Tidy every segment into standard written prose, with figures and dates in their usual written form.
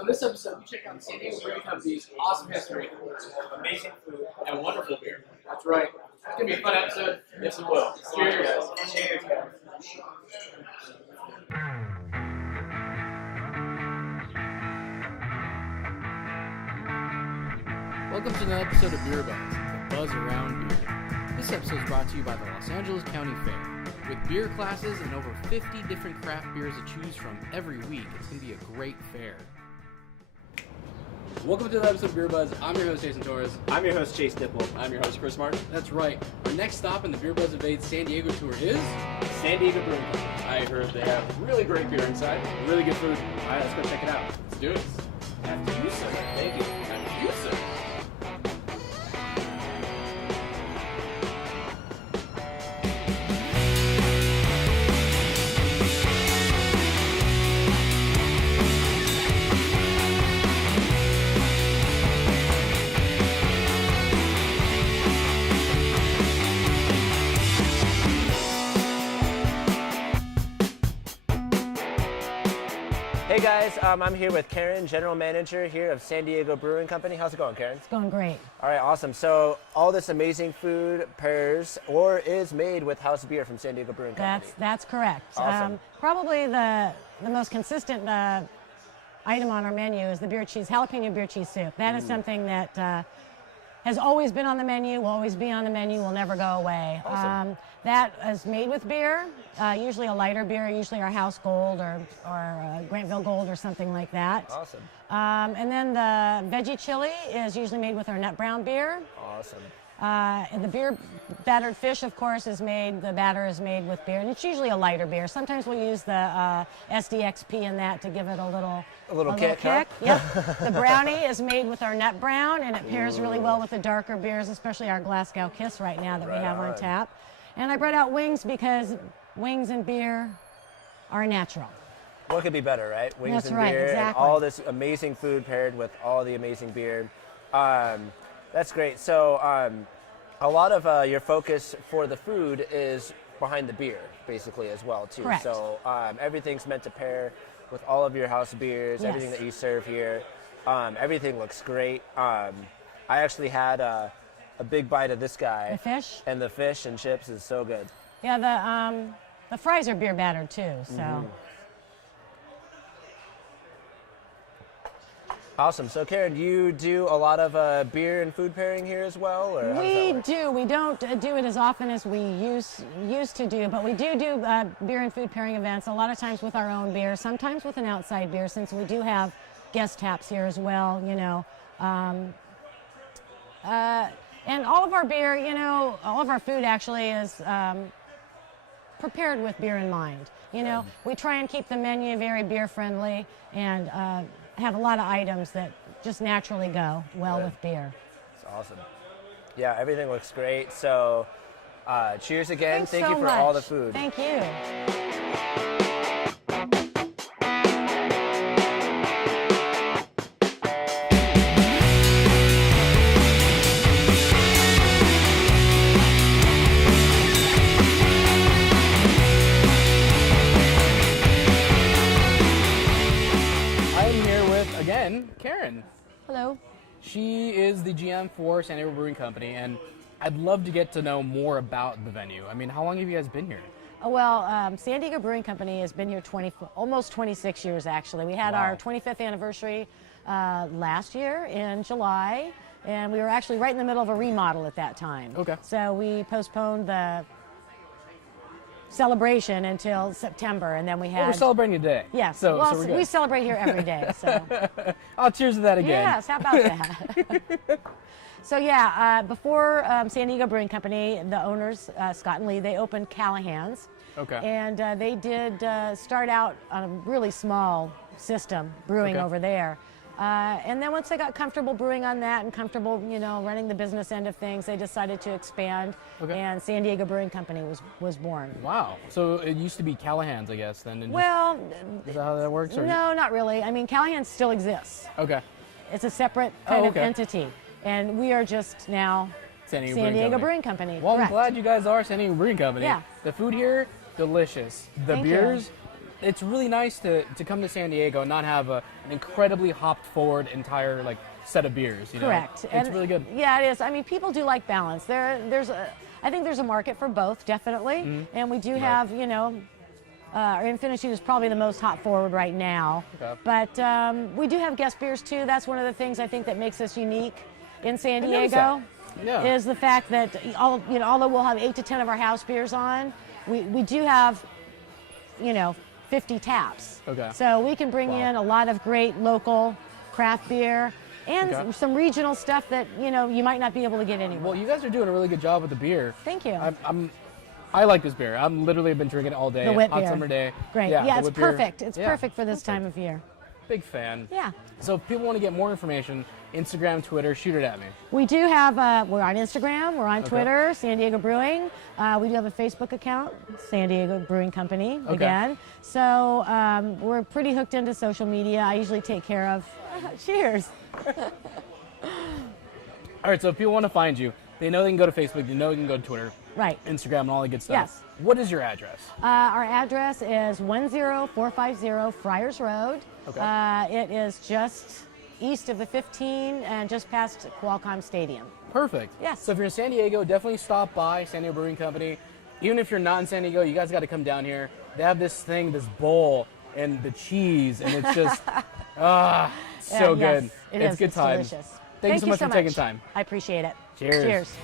So in this episode, we check out San Diego Brewing Company's awesome history, amazing food, and wonderful beer. That's right. It's going to be a fun episode. Yes, it will. Cheers. Cheers. Welcome to another episode of BierBuzz, the buzz around beer. This episode is brought to you by the Los Angeles County Fair. With beer classes and over 50 different craft beers to choose from every week, it's going to be a great fair. Welcome to another episode of BierBuzz. I'm your host, Jason Torres. I'm your host, Chase Dipple. I'm your host, Chris Martin. That's right. Our next stop in the BierBuzz Evade San Diego tour is San Diego Brewing Company. I heard they have really great beer inside, really good food. All right, let's go check it out. Let's do it. After you, sir. Thank you. After you, sir. Hey guys, I'm here with Karen, General Manager here of San Diego Brewing Company. How's it going, Karen? It's going great. All right, awesome. So all this amazing food pairs or is made with house beer from San Diego Brewing Company. That's correct. Awesome. Probably the most consistent item on our menu is the jalapeno beer cheese soup. That is something that has always been on the menu, will always be on the menu, will never go away. Awesome. That is made with beer, usually a lighter beer, usually our House Gold or Grantville Gold or something like that. Awesome. And then the veggie chili is usually made with our nut brown beer. Awesome. And the beer battered fish, of course, the batter is made with beer, and it's usually a lighter beer. Sometimes we'll use the SDXP in that to give it a little kick. Huh? Yep. The brownie is made with our nut brown, and it pairs really well with the darker beers, especially our Glasgow Kiss right now that we have on tap. And I brought out wings because wings and beer are natural. What could be better, right? Wings That's and right, beer exactly. and all this amazing food paired with all the amazing beer. That's great. So a lot of your focus for the food is behind the beer, basically, as well, too. Correct. So everything's meant to pair with all of your house beers, Yes. everything that you serve here. Everything looks great. I actually had a big bite of this guy. The fish? And the fish and chips is so good. Yeah, the fries are beer battered too, so. Awesome. So, Karen, do you do a lot of beer and food pairing here as well? Or how does that We work? do. We don't do it as often as we used to do, but we do beer and food pairing events, a lot of times with our own beer, sometimes with an outside beer, since we do have guest taps here as well, you know. And all of our beer, you know, all of our food actually is prepared with beer in mind. You know, we try and keep the menu very beer friendly and have a lot of items that just naturally go well with beer. It's awesome. Yeah, everything looks great. So, cheers again. Thanks Thank so you for much. all the food. Thank you. I'm here with, again, Karen. Hello. She is the GM for San Diego Brewing Company, and I'd love to get to know more about the venue. I mean, how long have you guys been here? Well, San Diego Brewing Company has been here almost 26 years, actually. We had our 25th anniversary last year in July, and we were actually right in the middle of a remodel at that time. Okay. So we postponed the celebration until September, and then we had... Oh, we're celebrating today. Yes. So well, we're good. we celebrate here every day, so... Oh, cheers to that again. Yes, how about that? So yeah, before San Diego Brewing Company, the owners, Scott and Lee, they opened Callahan's. Okay. And they did start out on a really small system, brewing Okay. over there. And then once they got comfortable brewing on that and comfortable, you know, running the business end of things, they decided to expand, Okay. and San Diego Brewing Company was born. Wow. So it used to be Callahan's, I guess, then. And Well, is that how that works? Or? no, not really. I mean, Callahan's still exists. Okay. It's a separate kind of okay. entity, and we are just now San Diego, San Brewing, Diego Company. Brewing Company. Well, correct. I'm glad you guys are San Diego Brewing Company. Yeah. The food here, delicious. The Thank you. beers, it's really nice to come to San Diego and not have an incredibly hopped forward entire like set of beers. You know? Correct. It's really good. Yeah, it is. I mean, people do like balance. I think there's a market for both, definitely. And we do have, you know, our Infinitude is probably the most hop forward right now. Okay. But we do have guest beers too. That's one of the things I think that makes us unique in San noticed Diego. Yeah. Is the fact that although we'll have 8 to 10 of our house beers on, we do have, you know, 50 taps. Okay. So we can bring Wow. in a lot of great local craft beer and Okay. some regional stuff that, you know, you might not be able to get anywhere. Well, you guys are doing a really good job with the beer. Thank you. I like this beer. I'm literally been drinking it all day. The wit Hot beer. summer day. Great. Yeah, Yeah, the it's wit beer. perfect. It's Yeah, perfect for this time of year. Big fan. Yeah. So if people want to get more information, Instagram, Twitter, shoot it at me. We do have, we're on Instagram, we're on Twitter, San Diego Brewing. We do have a Facebook account, San Diego Brewing Company, Okay. again. So we're pretty hooked into social media. I usually take care of, cheers. All right, so if people want to find you, they know they can go to Facebook, they know they can go to Twitter, Right. Instagram, and all the good stuff. Yes. What is your address? Our address is 10450 Friars Road. Okay. It is just east of the 15 and just past Qualcomm Stadium. Perfect. Yes. So if you're in San Diego, definitely stop by San Diego Brewing Company. Even if you're not in San Diego, you guys got to come down here. They have this thing, this bowl, and the cheese, and it's just, so yes, good. it It's is. good It's times. delicious. Thank you so much for taking time. I appreciate it. Cheers. Cheers.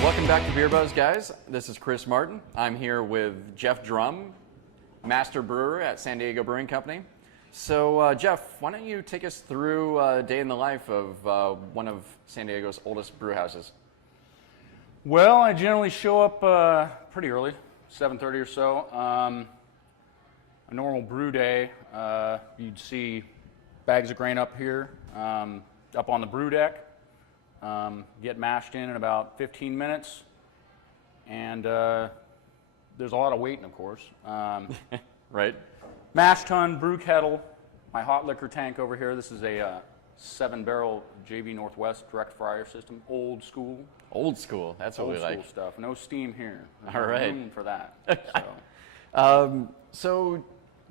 Welcome back to BierBuzz, guys. This is Chris Martin. I'm here with Jeff Drum, master brewer at San Diego Brewing Company. So, Jeff, why don't you take us through a day in the life of one of San Diego's oldest brew houses? Well, I generally show up pretty early, 7:30 or so. A normal brew day, you'd see bags of grain up here, up on the brew deck. Get mashed in about 15 minutes, and there's a lot of waiting, of course. Right? Mash tun, brew kettle, my hot liquor tank over here. This is a 7-barrel JV Northwest direct fryer system, old school. Old school. That's what Old we school like. stuff. No steam here. There's All no right. room for that. So. So,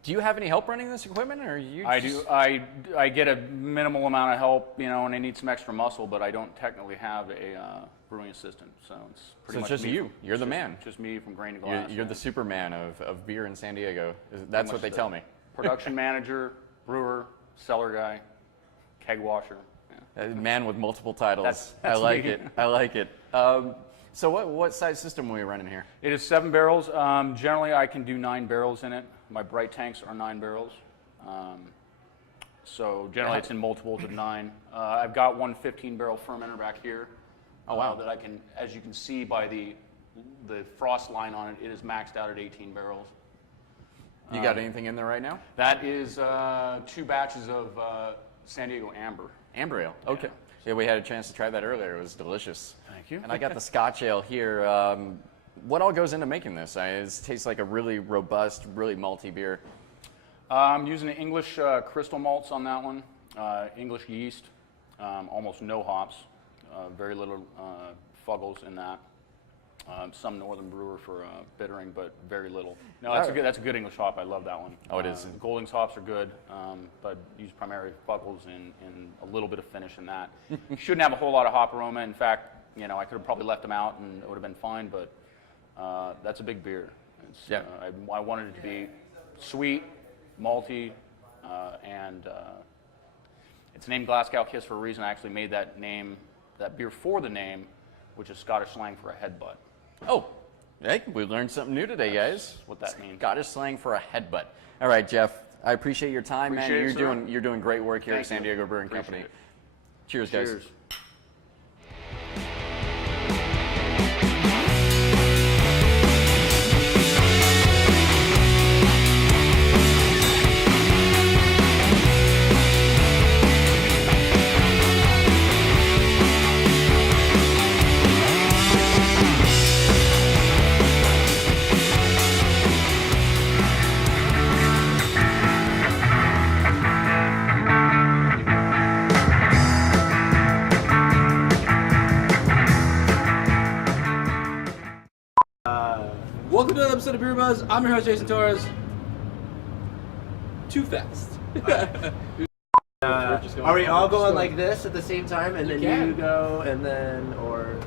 do you have any help running this equipment, or you? I do. I get a minimal amount of help, you know, and I need some extra muscle, but I don't technically have a brewing assistant, so it's pretty So much it's just me. you. You're the man. Just me from grain to glass. You're the Superman of beer in San Diego. That's what they tell me. Production manager, brewer, cellar guy, keg washer. Yeah. A man with multiple titles. That's I like me. it. I like it. So what size system are we running here? It is 7 barrels. Generally, I can do 9 barrels in it. My bright tanks are 9 barrels. So generally, it's in multiples of 9. I've got one 15-barrel fermenter back here. Oh, wow. That I can, as you can see by the frost line on it, it is maxed out at 18 barrels. You got anything in there right now? That is 2 batches of San Diego Amber. Amber ale. Okay. Yeah, we had a chance to try that earlier. It was delicious. Thank you. And I got the Scotch ale here. What all goes into making this? It tastes like a really robust, really malty beer. I'm using English crystal malts on that one, English yeast, almost no hops, very little fuggles in that. Some Northern Brewer for bittering, but very little. No, that's a good English hop. I love that one. Oh, it is. Golding's hops are good, but use primarily fuggles and a little bit of finish in that. You shouldn't have a whole lot of hop aroma. In fact, you know, I could have probably left them out and it would have been fine, but that's a big beer. Yeah. I wanted it to be sweet, malty, and it's named Glasgow Kiss for a reason. I actually made that beer for the name, which is Scottish slang for a headbutt. Oh, hey, we learned something new today, guys. What that means. Scottish slang for a headbutt. All right, Jeff, I appreciate your time, man. Appreciate it, sir. You're doing great work here Thank at San you. Diego Brewing Appreciate Company. it. Cheers, guys. Cheers. episode of BierBuzz. I'm your host, Jason Torres. Too fast. Are we all going like this at the same time, and then can. you go, and then, or